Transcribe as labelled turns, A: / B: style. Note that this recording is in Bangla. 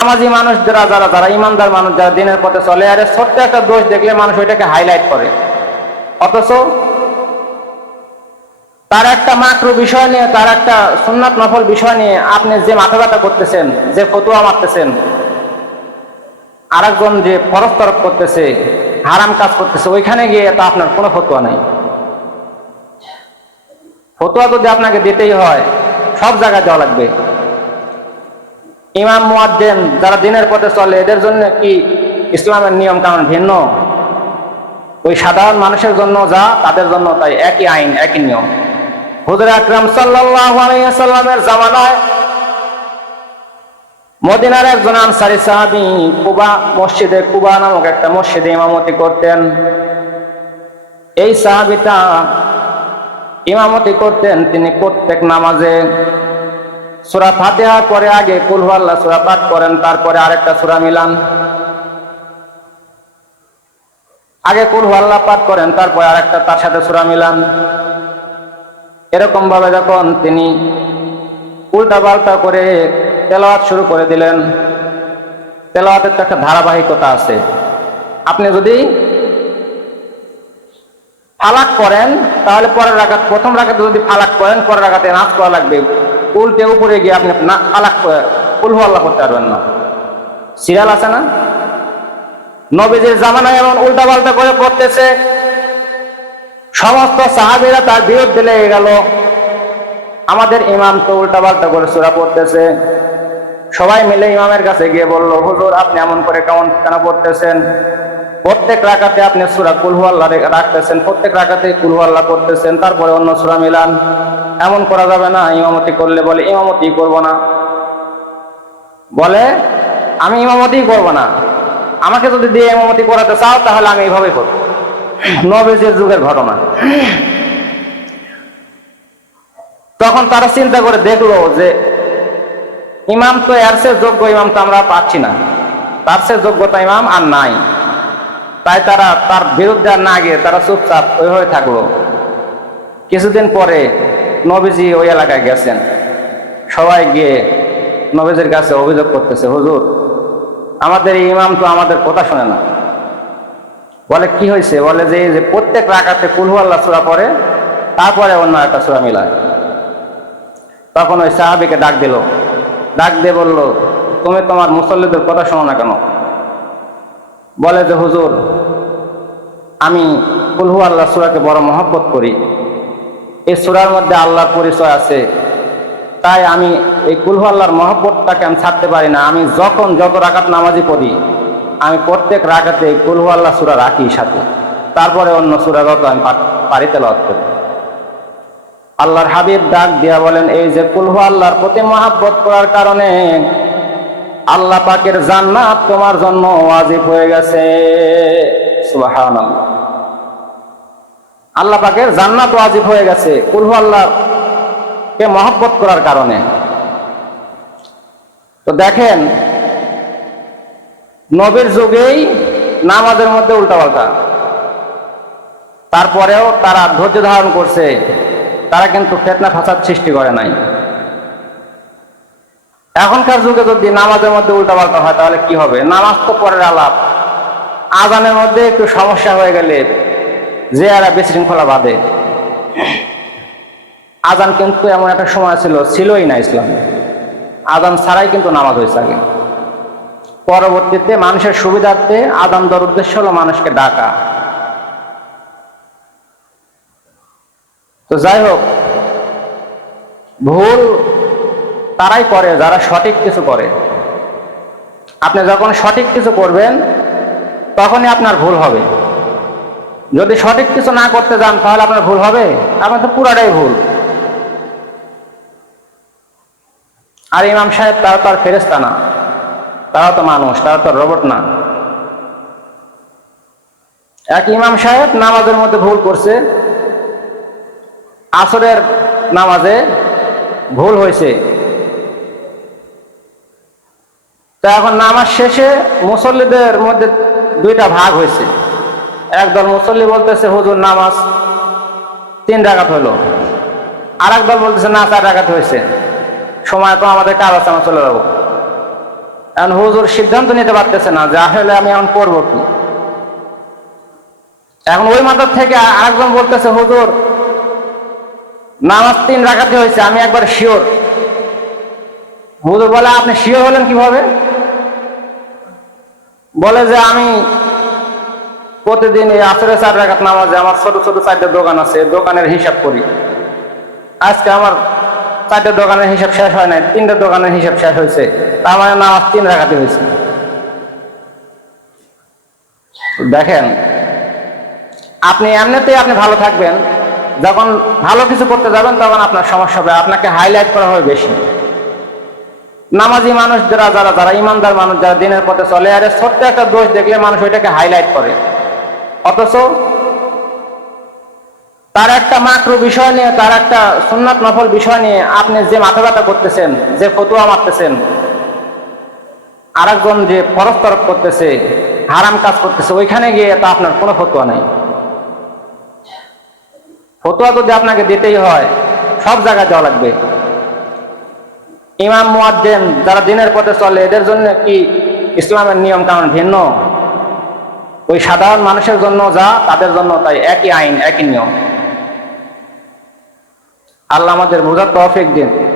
A: নামাজি মানুষ যারা যারা যারা, ইমানদার মানুষ যারা দিনের পথে চলে, আরে ছোট্ট একটা দোষ দেখলে মানুষ ওইটাকে হাইলাইট করে। অথচ তার একটা মাত্র বিষয় নিয়ে, তার একটা সুন্নাত নফল বিষয় নিয়ে আপনি যে মাথা ব্যথা করতেছেন, যে ফতুয়া মারতেছেন, আরেকজন যে ফরজ তরফ করতেছে, হারাম কাজ করতেছে, ওইখানে গিয়ে তা আপনার কোনো ফতুয়া নাই। ফতুয়া যদি আপনাকে দিতেই হয়, সব জায়গায় দেওয়া লাগবে। ইমাম মুয়াজ্জেন যারা দিনের পথে চলে, এদের জন্য কি ইসলামের নিয়ম কানুন ভিন্ন? ওই সাধারণ মানুষের জন্য যা, তাদের জন্য তাই একই আইন, একই নিয়ম। হুজুর আকরাম সাল্লামের জামানায় মদিনার একজন আনসারী সাহাবী কুবা মসজিদে, কুবা নামক একটা মসজিদে ইমামতি করতেন। এই সাহাবীটা ইমামতি করতেন তিনি প্রত্যেক নামাজে। সূরা ফাতিহা পরে আগে কুলহাল্লা সূরা পাঠ করেন, তারপরে আরেকটা সূরা মিলান। আগে কুলহাল্লা পাঠ করেন, তারপরে আরেকটা তার সাথে সূরা মিলান। এরকম ভাবে যখন তিনি উল্টা পাল্টা করে তেলাওয়াত শুরু করে দিলেন, তেলাওয়াতের তো একটা ধারাবাহিকতা আছে। আপনি যদি ফালাক করেন, তাহলে পরের রাখাত প্রথম রাখাতে যদি ফালাক করেন, পরের রাখাতে নাচ করা লাগবে। উল্টে উপরে গিয়ে আপনি না ফালাক উলহু আল্লাহ করতে পারবেন না। সিরিয়াল আছে না? নবীজির জামানায় এমন উল্টা পাল্টা করে পড়তেছে সমস্ত সাহাবিরা তার বিরুদ্ধে লেগে গেল। আমাদের ইমাম তো উল্টা পাল্টা করে সুরা পড়তেছে। সবাই মিলে ইমামের কাছে গিয়ে বলল, হুজুর, আপনি এমন করে কেমন কেন পড়তেছেন? প্রত্যেক রাকাতে আপনি সুরা কুলহু আল্লাহ রাখতেছেন, প্রত্যেক রাকাতে কুলহু আল্লাহ করতেছেন তারপরে অন্য সুরা মিলান। এমন করা যাবে না, ইমামতি করলে বলে, ইমামতি করব না। বলে, আমি ইমামতি করব না। আমাকে যদি দিয়ে ইমামতি করাতে চাও, তাহলে আমি এইভাবে করব। নবীজের যুগের ঘটনা। তখন তারা চিন্তা করে দেখল যে, ইমাম তো এর সে যোগ্য ইমাম তো আমরা পাচ্ছি না। তার সে যোগ্যতা ইমাম আর নাই। তাই তারা তার বিরুদ্ধে না গিয়ে তারা চুপচাপ ওইভাবে থাকল। কিছুদিন পরে নবীজি ওই এলাকায় গেছেন। সবাই গিয়ে নবীজির কাছে অভিযোগ করতেছে, হুজুর, আমাদের এই ইমাম তো আমাদের কথা শোনে না। বলে, কি হয়েছে? বলে যে যে প্রত্যেক রাকাতে কুলহু আল্লাহ সুরা পড়ে, তারপরে অন্য একটা সুরা মিলায়। তখন ওই সাহাবিকে ডাক দিল। ডাক দিয়ে বলল, তুমি তোমার মুসল্লিদের কথা শোনো না কেন? বলে যে, হুজুর, আমি কুলহু আল্লাহ সুরাকে বড় মহব্বত করি। এই সুরার মধ্যে আল্লাহর পরিচয় আছে। তাই আমি এই কুলহু আল্লাহর মহব্বতটাকে আমি ছাড়তে পারি না। আমি যখন যত রাকাত নামাজি পড়ি, আমি প্রত্যেক রাকাতে কুলহু আল্লাহ সুরা রাখি সাথে। তারপরে অন্য সুরা যত আমি পারিতে পারি করি। আল্লাহর হাবিব ডাক দিয়া বলেন, এই যে কুলহু আল্লাহর প্রতি মহাব্বত করার কারণে আল্লাহ পাকের জান্নাত তোমার জন্য ওয়াজিব হয়ে গেছে। সুবহানাল্লাহ। আল্লাহ পাকের জান্নাত ওয়াজিব হয়ে গেছে। কুলহু আল্লাহ কে মহব্বত করার কারণে। তো দেখেন, নবীর যুগেই নামাজের মধ্যে উল্টাপাল্টা। তারপরেও তারা ধৈর্য ধারণ করছে, তারা কিন্তু ফেতনা ফাসাদ সৃষ্টি করে নাই। এখনকার যুগে যদি নামাজের মধ্যে উল্টাপাল্টা হয়, তাহলে কি হবে? নামাজ তো পরের আলাপ। আজানের মধ্যে একটু সমস্যা হয়ে গেলে যে এরা বিশৃঙ্খলা বাঁধে আজান কিন্তু এমন একটা সময় ছিল, ছিলই না ইসলামে। আজান ছাড়াই কিন্তু নামাজ হয়েছে আগে। পরবর্তীতে মানুষের সুবিধার্থে আদান দর উদ্দেশ্য হলো মানুষকে ডাকা। তো যাই হোক, ভুল তারাই করে, যারা সঠিক কিছু করে। আপনি যখন সঠিক কিছু করবেন, তখনই আপনার ভুল হবে। যদি সঠিক কিছু না করতে যান, তাহলে আপনার ভুল হবে। আপনার তো পুরাটাই ভুল। আর ইমাম সাহেব, তারা তো আর ফেরেস্তা না। তারা তো মানুষ, তারা তো রোবট না। এক ইমাম সাহেব নামাজের মধ্যে ভুল করছে, আসরের নামাজে ভুল হয়েছে। তো এখন নামাজ শেষে মুসল্লিদের মধ্যে দুইটা ভাগ হয়েছে। একদল মুসল্লি বলতেছে, হুজুর, নামাজ তিন রাকাত হলো। আর দল বলতেছে, না, চার রাকাত হয়েছে। সময় তো আমাদের কাজ আছে, আমরা চলে যাব। এখন হুজুর সিদ্ধান্ত নিতে পারতেছে না, যে আসলে আমি এখন করব কি? এখন ওই মাথার থেকে আরেকজন বলতেছে, হুজুর, নামাজ তিন রাখাতে হয়েছে, আমি একবার শিওর। হুজুর বলে, আপনি শিওর হলেন কীভাবে? বলে যে, আমি প্রতিদিন এই আসরে চার রাখাত নামাজে আমার ছোট ছোট চারটে দোকান আছে দোকানের হিসাব করি। আজকে আমার চারটে দোকানের হিসাব শেষ হয় নাই, তিনটে দোকানের হিসাব শেষ হয়েছে। তার মানে নামাজ তিন রাখাতে হয়েছে। দেখেন, আপনি এমনিতেই আপনি ভালো থাকবেন, যখন ভালো কিছু করতে যাবেন, তখন আপনার সমস্যা হবে, আপনাকে হাইলাইট করা হবে বেশি। নামাজি মানুষ যারা যারা যারা ইমানদার মানুষ, যারা দিনের পথে চলে, আরে ছোট্ট একটা দোষ দেখলে মানুষ ওইটাকে হাইলাইট করে। অথচ তার একটা মাত্র বিষয় নিয়ে, তার একটা সুন্নাত নফল বিষয় নিয়ে আপনি যে মাথা ব্যথা করতেছেন, যে ফতুয়া মারতেছেন, আরেকজন যে ফরজ তরফ করতেছে, হারাম কাজ করতেছে, ওইখানে গিয়ে তা আপনার কোনো ফতুয়া নেই। ফতুয়া যদি আপনাকে দিতেই হয়, সব জায়গায় দেওয়া লাগবে। ইমাম, মুয়াজ্জেন যারা দিনের পথে চলে, এদের জন্য কি ইসলামের নিয়ম কানুন ভিন্ন? ওই সাধারণ মানুষের জন্য যা, তাদের জন্য তাই একই আইন, একই নিয়ম। আল্লাহ আমাদের বোঝার তফিক দিন।